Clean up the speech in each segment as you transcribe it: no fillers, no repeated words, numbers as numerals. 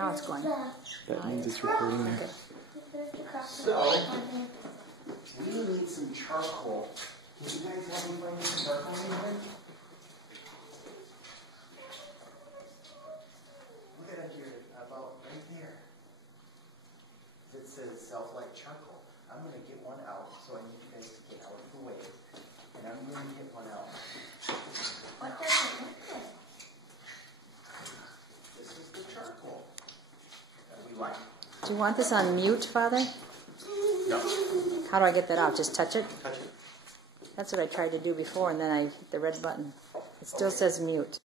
Now it's going. That means it's recording there. So, we need some charcoal. Can you guys help me find some charcoal in here? Look at it here, about right there. It says self-light charcoal. I'm going to get one out, so I need you guys to get out of the way. And I'm going to get one out. What does it look like? This is the charcoal that we like. Do you want this on mute, Father? No. How do I get that off? Just touch it? Touch it. That's what I tried to do before, and then I hit the red button. It still says mute.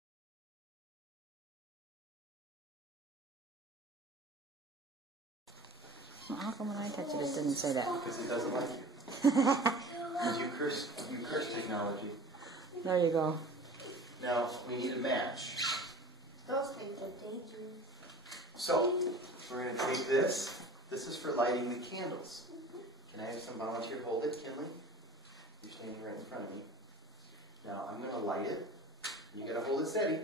Well, how come when I touch it, it didn't say that? Because it doesn't like you. Because you curse technology. There you go. Now, we need a match. Those things are dangerous. So, we're going to take this. This is for lighting the candles. Can I have some volunteer hold it, Kinley? You're standing right in front of me. Now, I'm going to light it. You got to hold it steady.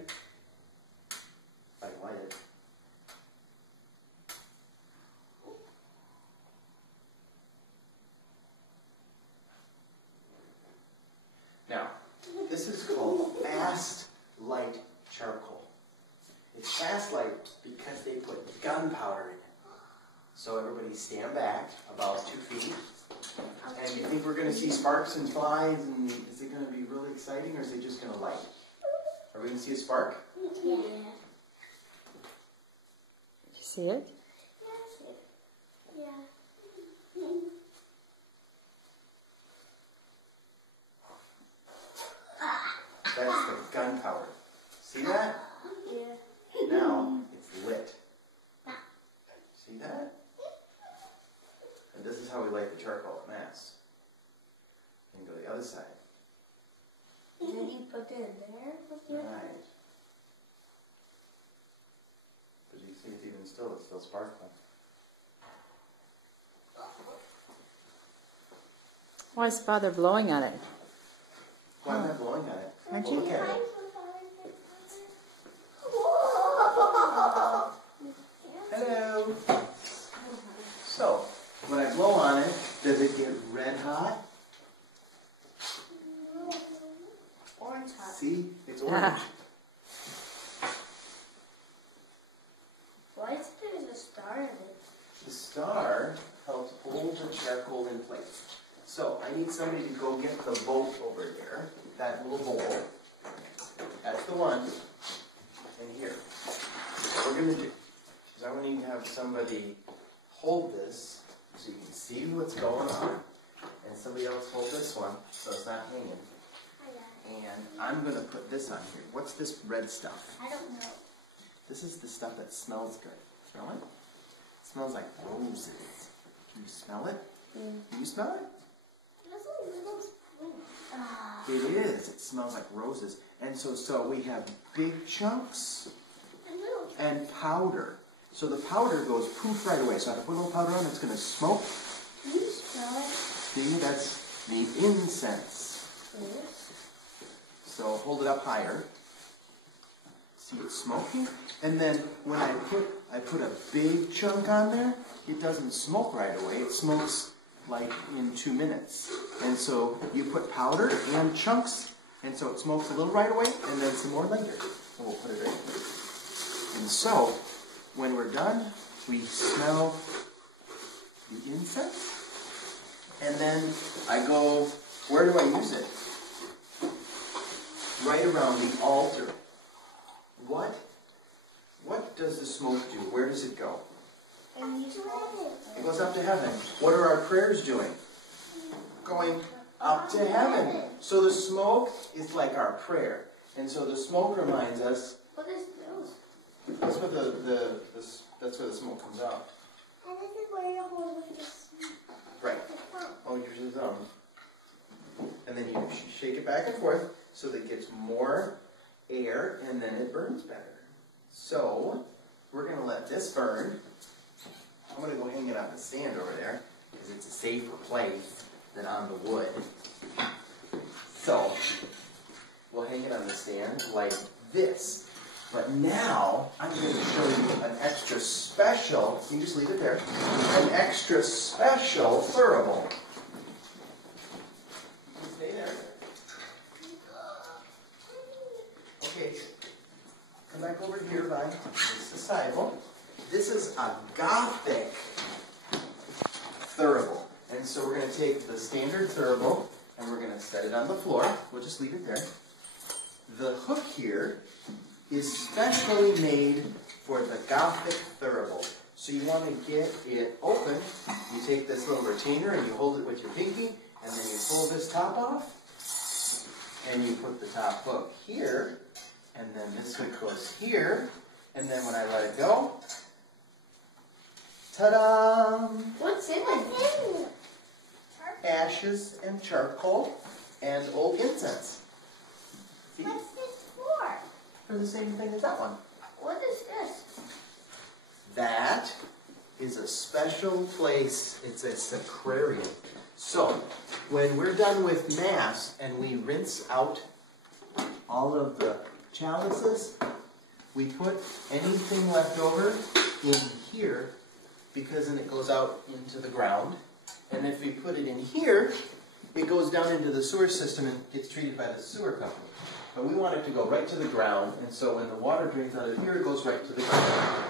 If I can light it. Now, this is called fast light charcoal. It's fast light because they put gunpowder in it. So everybody stand back about 2 feet. And you think we're going to see sparks and flies, and is it going to be really exciting, or is it just going to light? Are we going to see a spark? Yeah. Did you see it? Yeah. That's the gunpowder. See that? Yeah. Now it's lit. See that? And this is how we light the charcoal at Mass. And go to the other side. And then you put it in there with your Right. But you see it's even still, it's still sparkling. Why is Father blowing on it? Well, I'm not blowing on it. Aren't Well, you? look at it. Hello. So, when I blow on it, does it get red hot? orange hot. See? It's orange. Why is there a star in it? The star helps hold the charcoal in place. So, I need somebody to go get the boat over there, that little bowl. That's the one. And here. What we're going to do is I'm going to have somebody hold this so you can see what's going on. And somebody else hold this one so it's not hanging. And I'm going to put this on here. What's this red stuff? I don't know. This is the stuff that smells good. Smell it? It smells like roses. Can you smell it? Can you smell it? That's a little spoon. It is. It smells like roses. And so we have big chunks and powder. So the powder goes poof right away. So I have to put a little powder on, it's going to smoke. Can you smell it? See, that's the incense. So hold it up higher. See it smoking? And then when I put a big chunk on there, it doesn't smoke right away. It smokes like in 2 minutes. And so you put powder and chunks, and so it smokes a little right away, and then some more later. And we'll put it right here. And so, when we're done, we smell the incense. And then I go, where do I use it? Right around the altar. What does the smoke do? Where does it go? It goes up to heaven. What are our prayers doing? Going up to heaven. So the smoke is like our prayer. And so the smoke reminds us. What is those? That's where that's where the smoke comes out. And this is where you hold this. Right. Oh, use your thumb. And then you shake it back and forth so that it gets more air, and then it burns better. So we're going to let this burn. I'm going to go hang it on the stand over there because it's a safer place than on the wood. So we'll hang it on the stand like this. But now I'm going to show you an extra special, you can just leave it there, an extra special thurible. Stay there. Okay, come back over here, Vi. This is Ciborium. This is a Gothic thurible. And so we're going to take the standard thurible and we're going to set it on the floor. We'll just leave it there. The hook here is specially made for the Gothic thurible. So you want to get it open. You take this little retainer and you hold it with your pinky, and then you pull this top off, and you put the top hook here, and then this hook goes here, and then when I let it go, ta-da! What's in it? Ashes and charcoal and old incense. See? What's this for? For the same thing as that one. What is this? That is a special place. It's a sacrarium. So, when we're done with Mass and we rinse out all of the chalices, we put anything left over in here, because then it goes out into the ground. And if we put it in here, it goes down into the sewer system and gets treated by the sewer company. But we want it to go right to the ground, and so when the water drains out of here, it goes right to the ground.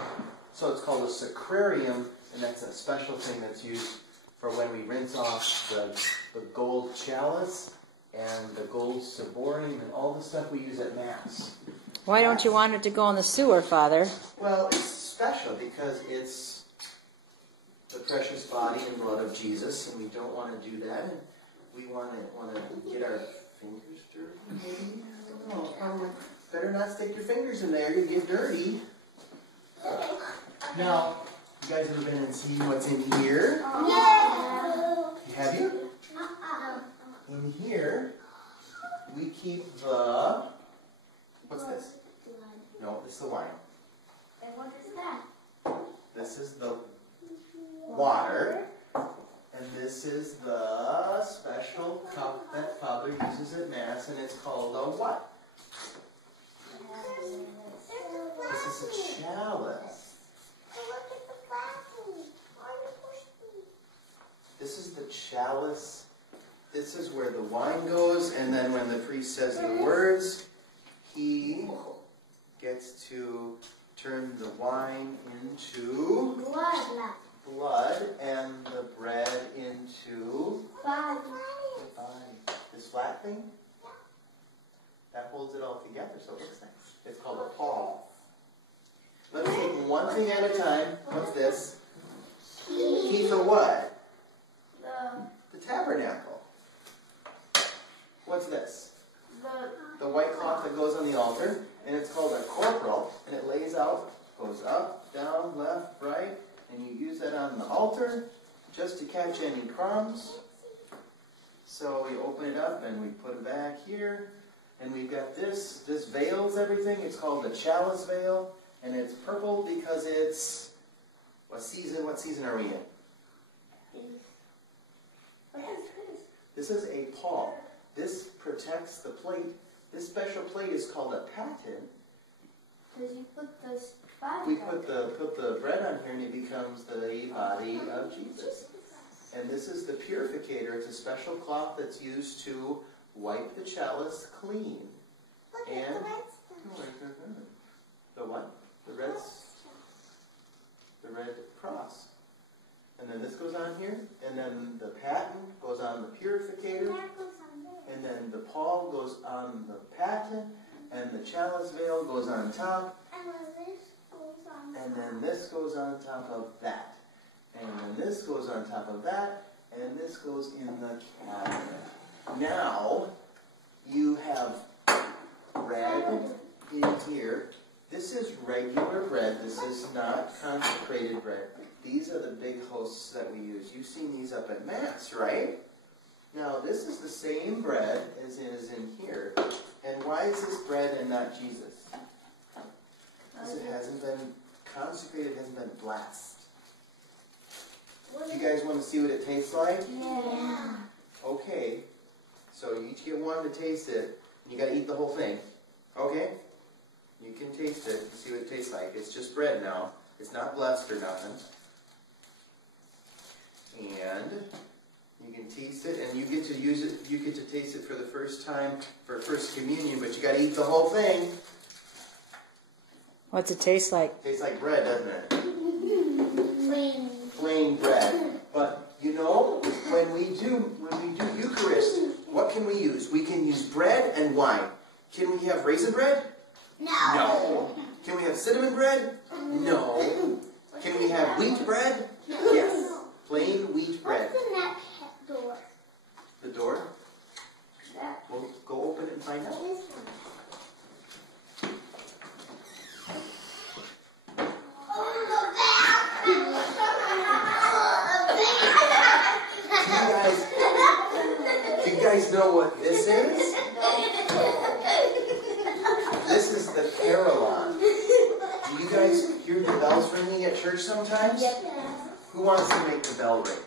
So it's called a sacrarium, and that's a special thing that's used for when we rinse off the gold chalice and the gold Ciborium and all the stuff we use at Mass. Why don't you want it to go in the sewer, Father? Well, it's special because it's the precious body and blood of Jesus, and we don't want to do that. And we want to get our fingers dirty, maybe? I don't know. Probably better not stick your fingers in there. You get dirty. Now, you guys ever been and seen what's in here? Yeah. Have you? In here, we keep the... What's this? No, it's the wine. And what is that? This is the water. And this is the special cup that Father uses at Mass, and it's called a what? This is a chalice. This is the chalice. This is where the wine goes, and then when the priest says the words, he gets to turn the wine into blood and the bread into the body. This flat thing, that holds it all together, so it looks nice. It's called a pall. Let's take one thing at a time. What's this? Key for what? The tabernacle. What's this? The white cloth that goes on the altar, and it's called a corporal, and it lays out, goes up, down, left, right, and you use that on the altar just to catch any crumbs. So we open it up and we put it back here, and we've got this. This veils everything. It's called the chalice veil, and it's purple because it's what season? What season are we in? This is a pall. This protects the plate. This special plate is called a paten. Because you put this body. We put the bread on here and it becomes the body of Jesus. And this is the purificator. It's a special cloth that's used to wipe the chalice clean. And the what? The red cross. And then this goes on here, and then the paten goes on the purificator, and then the pall goes on the paten, and the chalice veil goes on top, and then this goes on top of that, and then this goes on top of that, and this goes in the cabinet. Now, you have bread in here. This is regular bread. This is not consecrated bread. These are the big hosts that we use. You've seen these up at Mass, right? Now, this is the same bread as is in here. And why is this bread and not Jesus? Because it hasn't been consecrated, it hasn't been blessed. You guys want to see what it tastes like? Yeah. Okay. So you each get one to taste it. You got to eat the whole thing. Okay? You can taste it and see what it tastes like. It's just bread now. It's not blessed or nothing. And you can taste it, and you get to use it. You get to taste it for the first time for First Communion, but you got to eat the whole thing. What's it taste like? Tastes like bread, doesn't it? Plain. Plain bread. But you know, when we do Eucharist, what can we use? We can use bread and wine. Can we have raisin bread? No. Can we have cinnamon bread? No. Can we have wheat bread? Yes. Plain wheat bread. What's in that door? The door? We'll go open it and find out. Do you guys know what this is? This is the carillon. Do you guys hear the bells ringing at church sometimes? Who wants to make the bell ring?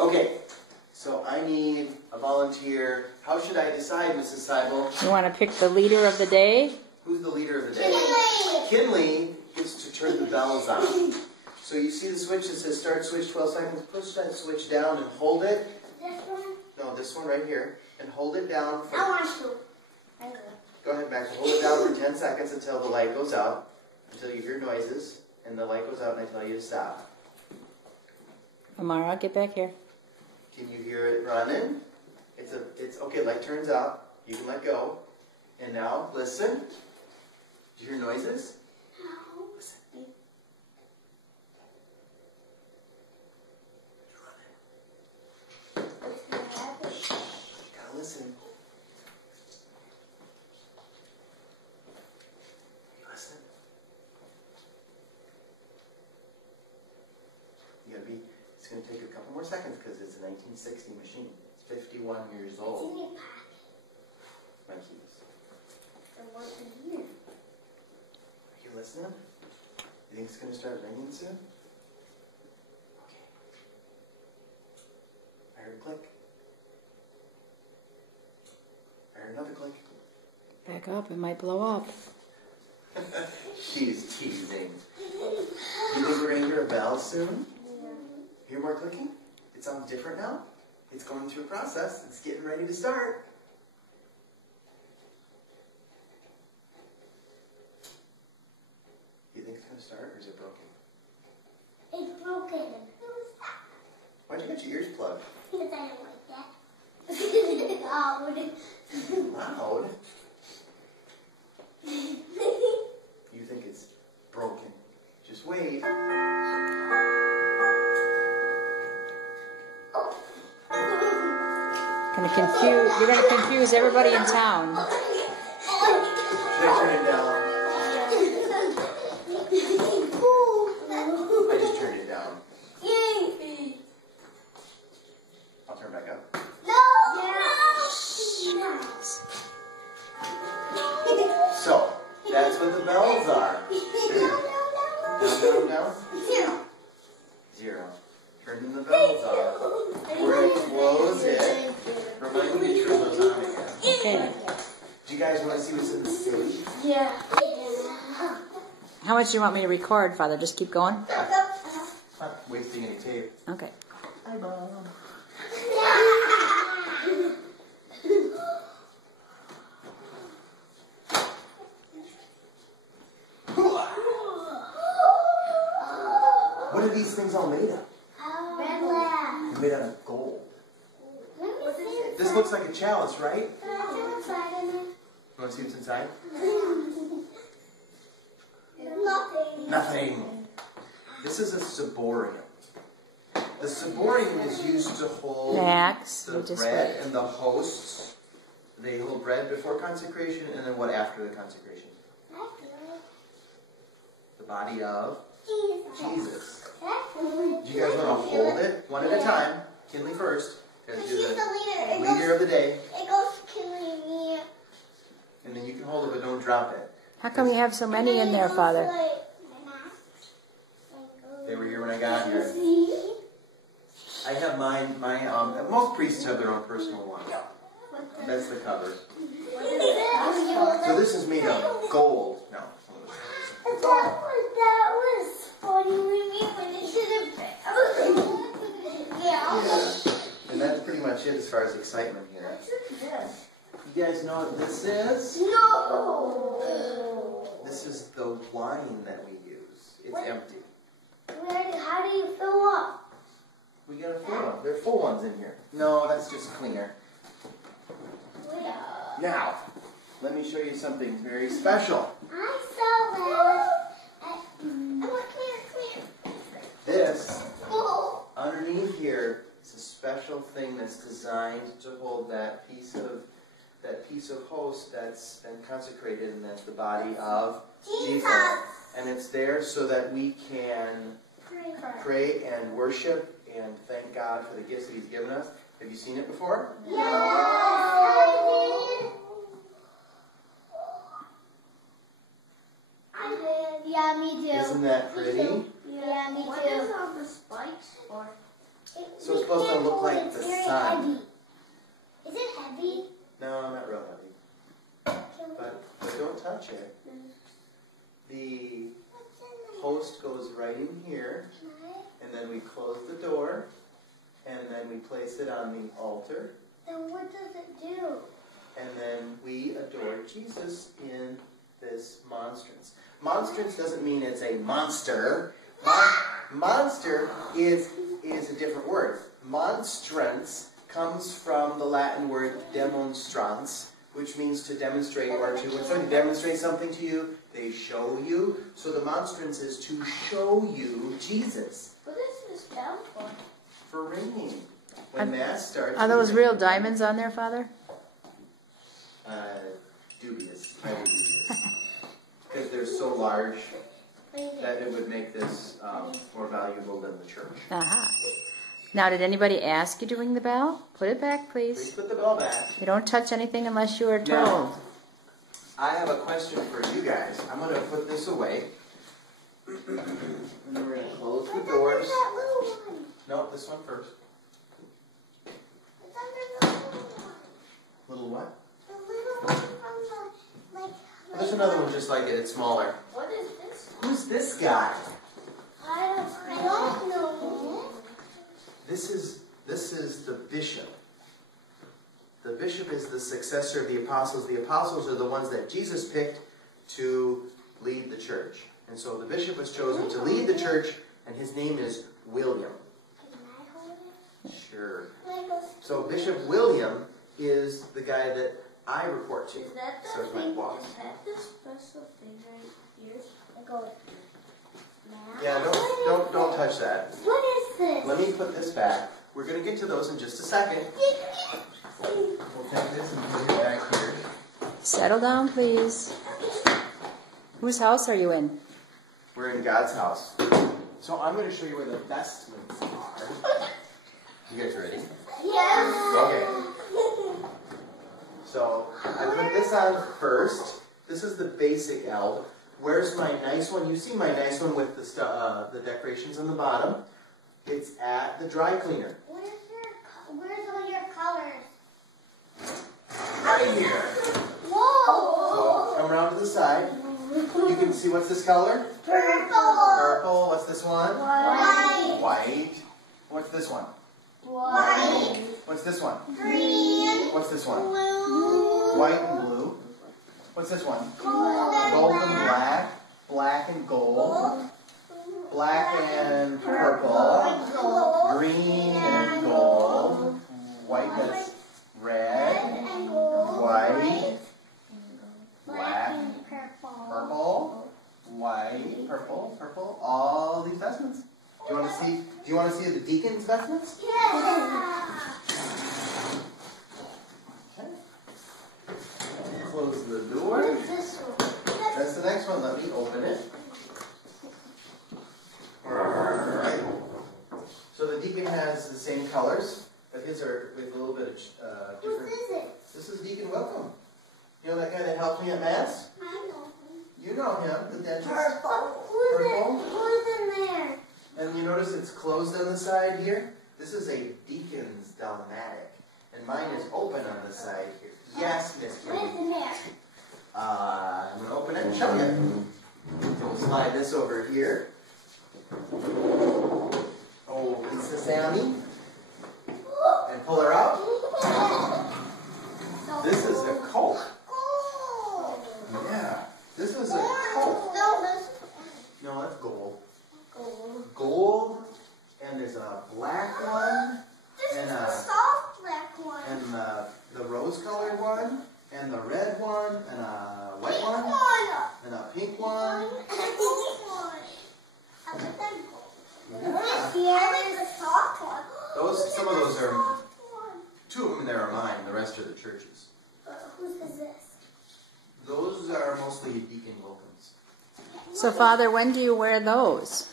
Okay, so I need a volunteer. How should I decide, Mrs. Seibel? You want to pick the leader of the day? Who's the leader of the day? Kinley gets to turn the bells on. So you see the switch that says start switch 12 seconds. Push that switch down and hold it. This one? No, this one right here. And hold it down for... I want to. Go ahead, Max. Hold it down for 10 seconds until the light goes out. Until you hear noises. And the light goes out and I tell you to stop. Amara, get back here. Can you hear it running? It's okay, light turns out. You can let go. And now, listen. Do you hear noises? No. Listen. It's running. Gotta listen. Listen. You gotta be, it's gonna take a couple more seconds because it's a 1960 machine. It's 51 years It's in old. your pocket. My keys. The one in here. Are you listening? You think it's gonna start ringing soon? Okay. I heard a click. I heard another click. Back up, it might blow up. She's teasing. You think we're gonna hear a bell soon? Hear more clicking? It sounds different now? It's going through a process. It's getting ready to start. You think it's going to start or is it broken? It's broken. Why'd you get your ears plugged? Because I don't like that. Loud? You think it's broken. Just wait. You're gonna confuse everybody in town. Should I turn it down? I just turned it down. I'll turn it back up. So, that's what the bells are. Down, down, down. Zero. Turning the bells off. We're going to close it. Remind me to turn those on again. Okay. Do you guys want to see what's in the silly? Yeah. How much do you want me to record, Father? Just keep going? Not wasting any tape. Okay. Hi, Mom. What are these things all made of? They're made out of gold. This looks like a chalice, right? You want to see what's inside? Nothing. This is a Ciborium. The Ciborium is used to hold Max, the bread and the hosts. They hold bread before consecration and then what after the consecration? The body of Jesus. Do you guys want to hold it one at a time? Kinley first. Because you're the leader of the day. It goes Kinley. And then you can hold it, but don't drop it. How come you have so many in there, Father? They were here when I got here. I have mine. Most priests have their own personal one. That's the cover. So this is made of gold. No. much it as far as excitement here. What's this? You guys know what this is? No! This is the wine that we use. It's empty. How do you fill up? We gotta fill them. There are full ones in here. No, that's just cleaner. Now, let me show you something very special. I saw that. Come here. This, underneath here, is a special thing that's designed to hold that piece of host that's been consecrated, and that's the body of Jesus. And it's there so that we can pray and worship and thank God for the gifts that He's given us. Have you seen it before? Yes, I did. Yeah, me too. Isn't that pretty? Yeah, me too. What is all the spikes for? So it's supposed to look like the sun. Heavy. Is it heavy? No, not real heavy. But don't touch it. The host goes right in here, and then we close the door, and then we place it on the altar. Then what does it do? And then we adore Jesus in this monstrance. Monstrance doesn't mean it's a monster. Monster is a different word. Monstrance comes from the Latin word demonstrans, which means to demonstrate or to, when somebody demonstrates something to you, they show you. So the monstrance is to show you Jesus. What is this down for? For ringing. When Mass starts... Are those real diamonds on there, Father? Dubious. Highly dubious. Because they're so large that it would make this more valuable than the church. Aha. Now, did anybody ask you to ring the bell? Put it back, Please please. put the bell back. You don't touch anything unless you are told. Now, I have a question for you guys. I'm going to put this away. And then we're going to close the doors. That little one. No, this one first. It's under the little one. Little what? The little one from the, like... There's another one just like it. It's smaller. What is this? Who's this guy? I don't know. This is the bishop. The bishop is the successor of the apostles. The apostles are the ones that Jesus picked to lead the church. And so the bishop was chosen to lead the church, and his name is William. Can I hold it? Sure. Can I go? So Bishop William is the guy that I report to. Is that So the is my thing? boss. Is that the special thing right here? I go. Now? Yeah, don't touch that. What is this? Let me put this back. We're going to get to those in just a second. We'll take this and put it back here. Settle down, please. Whose house are you in? We're in God's house. So I'm going to show you where the vestments are. You guys ready? Yes. Okay. So I put this on first. This is the basic alb. Where's my nice one? You see my nice one with the decorations on the bottom. It's at the dry cleaner. Where's all your colors? Right here. Whoa! So come around to the side. You can see what's this color? Purple. Purple. What's this one? White. White. What's this one? White. What's this one? Green. What's this one? Blue. White and blue. What's this one? Golden. Golden black. Black and gold. Black and purple. Green and gold. White that's red. White. Black. Purple. White. Purple. Purple. All these vestments. Do you want to see the deacon's vestments? Yeah. Okay. Close the door. What is this one? That's the next one. Let me open it. Alright. So the deacon has the same colors, but his are with a little bit of different. Who is it? This is Deacon Welcome. You know that guy that helped me at Mass? I know. You know him, the dentist. Purple. Who's in there? And you notice it's closed on the side here? This is a deacon's dalmatic. And mine is open on the side here. Yes, Miss Who's Kitty. in there? I'm going to open it and show you. So we'll slide this over here. Oh, Lisa Sammy. and pull her out. This is a colt. Yeah, this is a colt. No, that's gold. Gold, and there's a black one, and a soft black one, and the rose-colored one, and the red one, and a white one, and a pink one. Some of those are, 2 of them there are mine, the rest are the church's. Whose is this? Those are mostly Deacon Wilkins. So, Father, when do you wear those?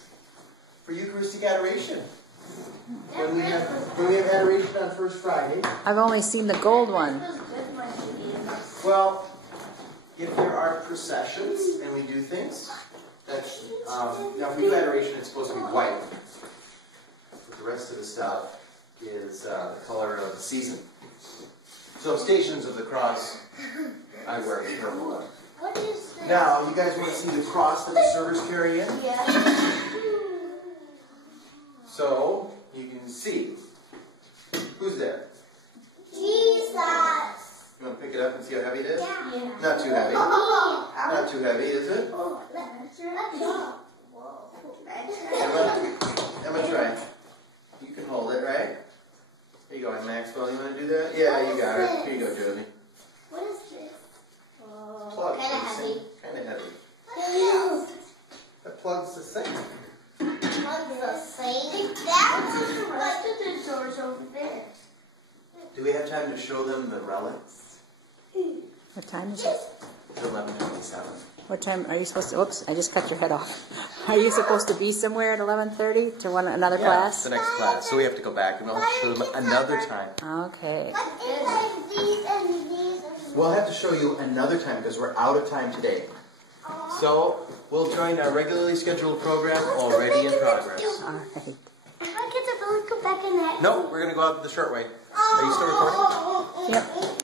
For Eucharistic adoration. When we have adoration on First Friday. I've only seen the gold one. Well, if there are processions and we do things, that's, now if we do adoration, it's supposed to be white. But the rest of the stuff is the color of the season. So Stations of the Cross, I wear the purple one. What is this? Now, you guys want to see the cross that the servers carry in? Yeah. So, you can see. Who's there? Jesus. You want to pick it up and see how heavy it is? Yeah. Not too heavy. Not too heavy, is it? Oh, let's go. Emma, try. You can hold it, right? Here you go, Maxwell. You want to do that? Yeah, you got it. Here you go, Josie. What is this? Plug. Kind of heavy. Kind of heavy. That plug's the same. Plug's the same. That's the rest of the doors over there. Do we have time to show them the relics? What time is it? It's 11:27. What time are you supposed to? Oops, I just cut your head off. Are you supposed to be somewhere at 11:30 to another class? The next class. So we have to go back and we'll have to show them another time. Okay. What is like these and these and We'll have to show you another time because we're out of time today. So we'll join our regularly scheduled program already in progress. All right. I get to go back in that. No, we're going to go out the short way. Are you still recording? Yep.